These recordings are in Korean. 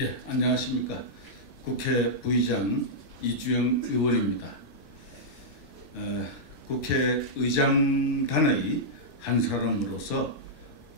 예, 안녕하십니까. 국회 부의장 이주영 의원입니다. 국회의장단의 한 사람으로서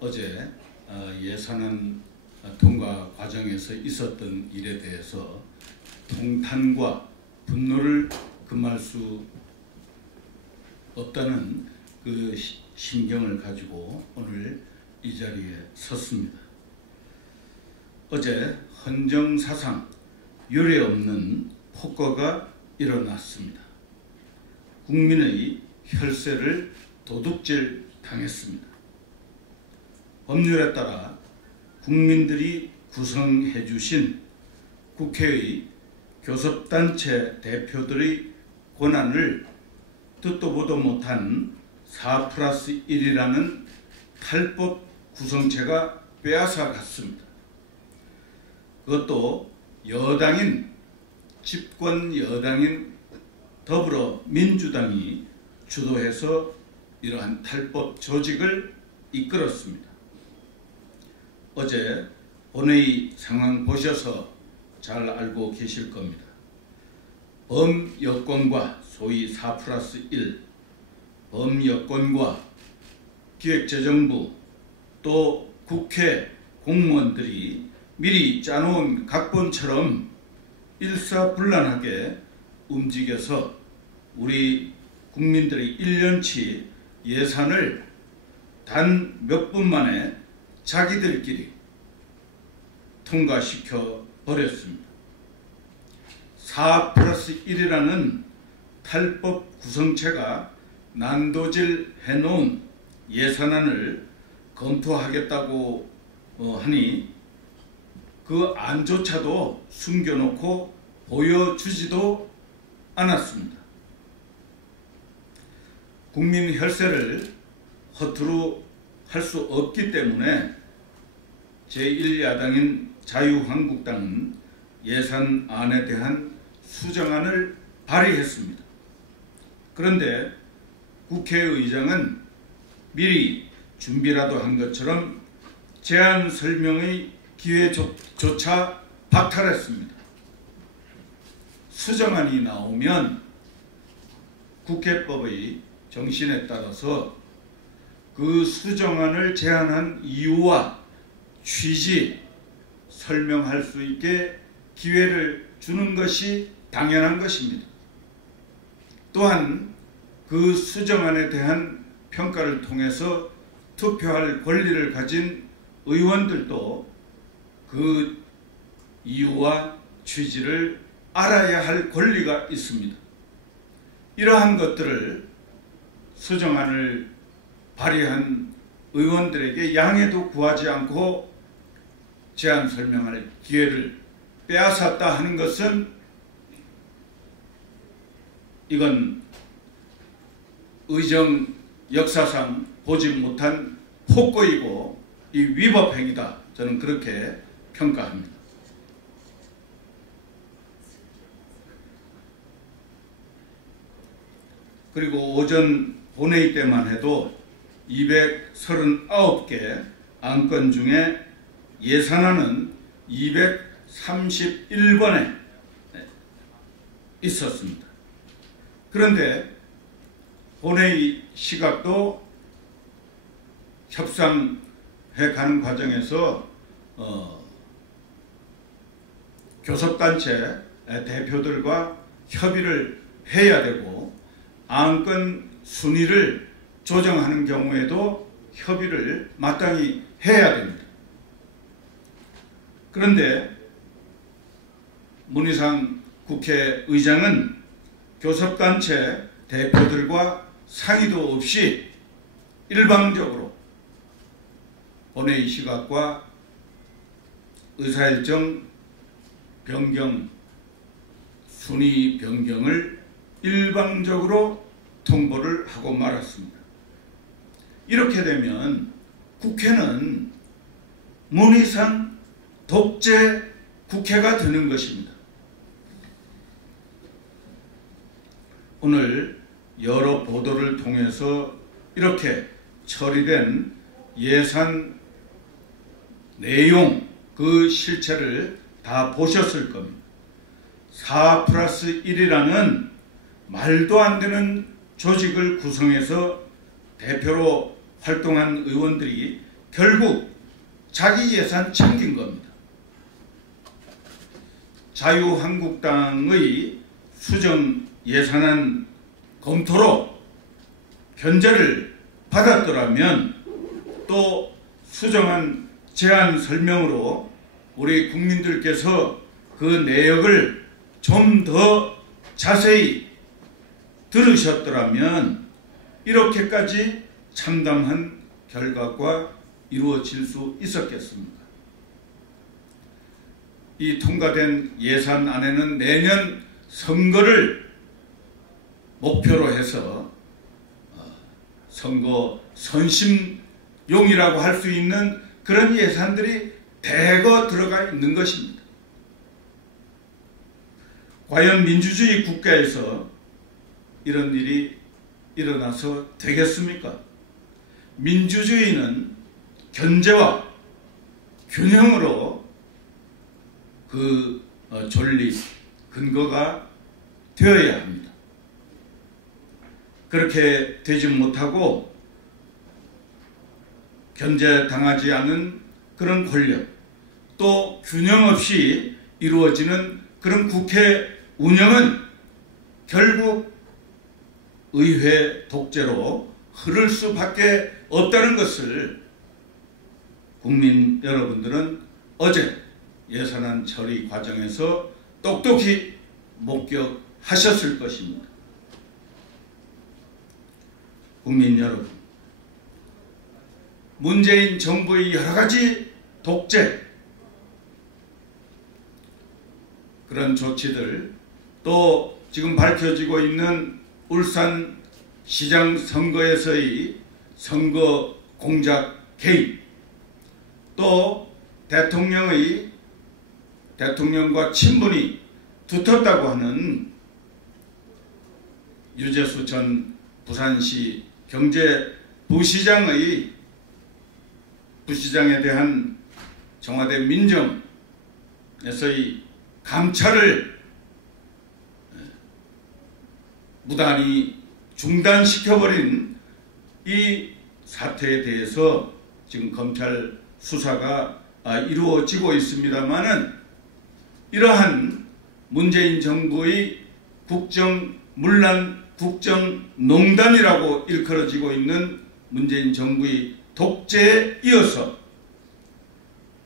어제 예산안 통과 과정에서 있었던 일에 대해서 통탄과 분노를 금할 수 없다는 그 심경을 가지고 오늘 이 자리에 섰습니다. 어제 헌정사상 유례없는 폭거가 일어났습니다. 국민의 혈세를 도둑질 당했습니다. 법률에 따라 국민들이 구성해 주신 국회의 교섭단체 대표들의 권한을 듣도 보도 못한 4+1이라는 탈법 구성체가 빼앗아 갔습니다. 그것도 집권 여당인 더불어민주당이 주도해서 이러한 탈법 조직을 이끌었습니다. 어제 본회의 상황 보셔서 잘 알고 계실 겁니다. 범여권과 소위 4+1, 범여권과 기획재정부 또 국회 공무원들이 미리 짜놓은 각본처럼 일사불란하게 움직여서 우리 국민들의 1년치 예산을 단 몇 분 만에 자기들끼리 통과시켜 버렸습니다. 4+1이라는 탈법 구성체가 난도질 해놓은 예산안을 검토하겠다고 하니 그 안조차도 숨겨놓고 보여주지도 않았습니다. 국민 혈세를 허투루 할 수 없기 때문에 제1야당인 자유한국당은 예산안에 대한 수정안을 발의했습니다. 그런데 국회의장은 미리 준비라도 한 것처럼 제안 설명의 기회조차 박탈했습니다. 수정안이 나오면 국회법의 정신에 따라서 그 수정안을 제안한 이유와 취지 설명할 수 있게 기회를 주는 것이 당연한 것입니다. 또한 그 수정안에 대한 평가를 통해서 투표할 권리를 가진 의원들도 그 이유와 취지를 알아야 할 권리가 있습니다. 이러한 것들을 수정안을 발의한 의원들에게 양해도 구하지 않고 제안 설명할 기회를 빼앗았다 하는 것은 이건 의정 역사상 보지 못한 폭거이고 이 위법행위다. 저는 그렇게 평가합니다. 그리고 오전 본회의 때만 해도 239개 안건 중에 예산안은 231번에 있었습니다. 그런데 본회의 시각도 협상해 가는 과정에서 교섭단체 대표들과 협의를 해야 되고 안건 순위를 조정하는 경우에도 협의를 마땅히 해야 됩니다. 그런데 문희상 국회의장은 교섭단체 대표들과 상의도 없이 일방적으로 본회의 시각과 의사일정 변경, 순위 변경을 일방적으로 통보를 하고 말았습니다. 이렇게 되면 국회는 문희상 독재 국회가 되는 것입니다. 오늘 여러 보도를 통해서 이렇게 처리된 예산 내용 그 실체를 다 보셨을 겁니다. 4+1이라는 말도 안 되는 조직을 구성해서 대표로 활동한 의원들이 결국 자기 예산 챙긴 겁니다. 자유한국당의 수정 예산안 검토로 견제를 받았더라면 또 수정안 제안 설명으로 우리 국민들께서 그 내역을 좀 더 자세히 들으셨더라면 이렇게까지 참담한 결과가 이루어질 수 있었겠습니까? 이 통과된 예산안에는 내년 선거를 목표로 해서 선거 선심용이라고 할 수 있는 그런 예산들이 대거 들어가 있는 것입니다. 과연 민주주의 국가에서 이런 일이 일어나서 되겠습니까? 민주주의는 견제와 균형으로 그 존립, 근거가 되어야 합니다. 그렇게 되지 못하고 견제당하지 않은 그런 권력, 또 균형 없이 이루어지는 그런 국회 운영은 결국 의회 독재로 흐를 수밖에 없다는 것을 국민 여러분들은 어제 예산안 처리 과정에서 똑똑히 목격하셨을 것입니다. 국민 여러분, 문재인 정부의 여러 가지 독재, 그런 조치들, 또 지금 밝혀지고 있는 울산 시장 선거에서의 선거 공작 개입, 또 대통령과 친분이 두텁다고 하는 유재수 전 부산시 경제부시장에 대한 청와대 민정에서의 감찰을 무단히 중단시켜버린 이 사태에 대해서 지금 검찰 수사가 이루어지고 있습니다마는 이러한 문재인 정부의 국정문란, 국정농단이라고 일컬어지고 있는 문재인 정부의 독재에 이어서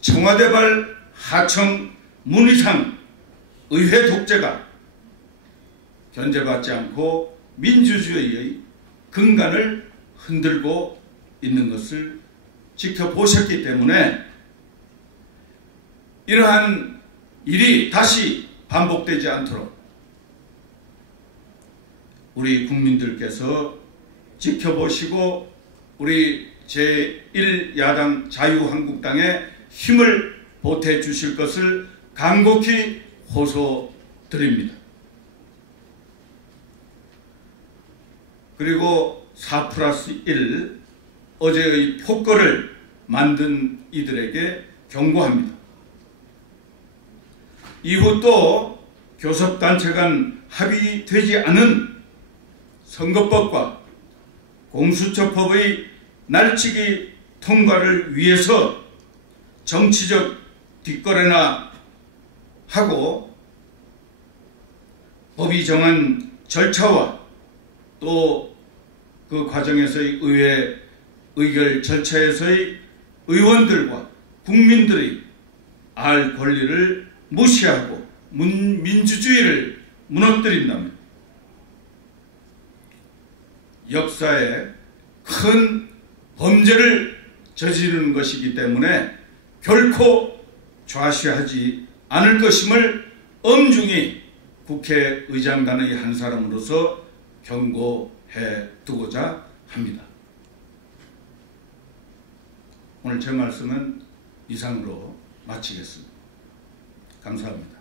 청와대발 하청 문희상 의회 독재가 견제받지 않고 민주주의의 근간을 흔들고 있는 것을 지켜보셨기 때문에 이러한 일이 다시 반복되지 않도록 우리 국민들께서 지켜보시고 우리 제1야당 자유한국당에 힘을 보태주실 것을 간곡히 호소드립니다. 그리고 4+1 어제의 폭거를 만든 이들에게 경고합니다. 이후 또 교섭단체 간 합의되지 않은 선거법과 공수처법의 날치기 통과를 위해서 정치적 뒷거래나 하고 법이 정한 절차와 또 그 과정에서의 의회 의결 절차에서의 의원들과 국민들의 알 권리를 무시하고 민주주의를 무너뜨린다면 역사에 큰 범죄를 저지르는 것이기 때문에 결코 좌시하지 않을 것임을 엄중히 국회의장단의 한 사람으로서 경고해 두고자 합니다. 오늘 제 말씀은 이상으로 마치겠습니다. 감사합니다.